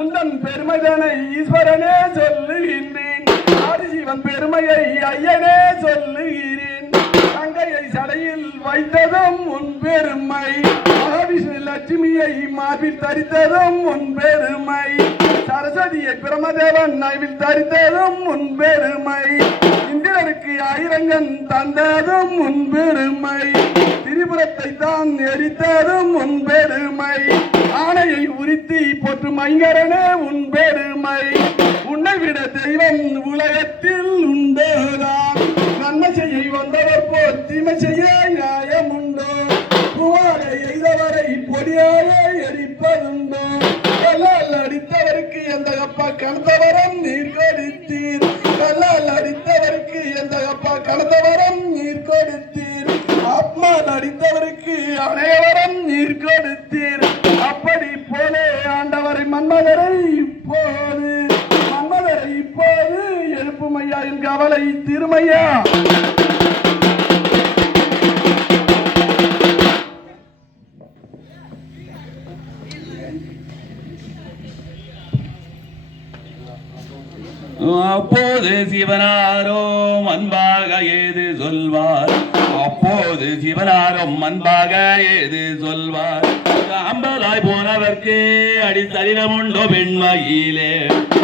உந்தன் பெருமைதனை ஈஸ்வரனே சொல்லுகின்றேன். ஆதிசிவன் பெருமையை ஐயனே சொல்லுகிறேன். தங்கையை சடையில் வைத்ததும் உன் பெருமை. மகாவிஷ்ணு லட்சுமியை மார்பில் தரித்ததும் உன் பெருமை. சரஸ்வதியை பிரமதேவன் நைவில் தரித்ததும் உன் பெருமை. இந்திரருக்கு ஆயிரங்கன் தந்ததும் உன் பெருமை. திரிபுரத்தை தான் எரித்ததும் உன் பெருமை. ஆணையை உரித்தி போற்றும் ஐங்கரனே உன் பெருமை. உன்னை விட தெய்வம் உலகத்தில் உண்டோதான். நன்மை செய்ய வந்தவர் போல் தீமை செய்ய நியாயம் உண்டோ? பூவாக எய்தவரை பொடியாக எரிப்பதுண்டோ? கல்லால் அடித்தவருக்கு எந்த அப்பா கணத்தவரம் நீர் கொடுத்தீர். கல்லால் அடித்தவருக்கு எந்த அப்பா கணத்தவரம் நீர் கொடுத்தீர். அம்மாள் அடித்தவருக்கு அனைவரம் நீர் கொடுத்தீர். அப்படி போலே ஆண்டவரை மன்மதரை இப்போது எழுப்புமையா என் கவலை திருமையா. அப்போது சிவனாரும் அன்பாக ஏது சொல்வார். அப்போது சிவனாரும் அன்பாக ஏது சொல்வார். அம்பலாய் போனவர்க்கு அடித்தரிடம் உண்டோ பெண்மையிலே.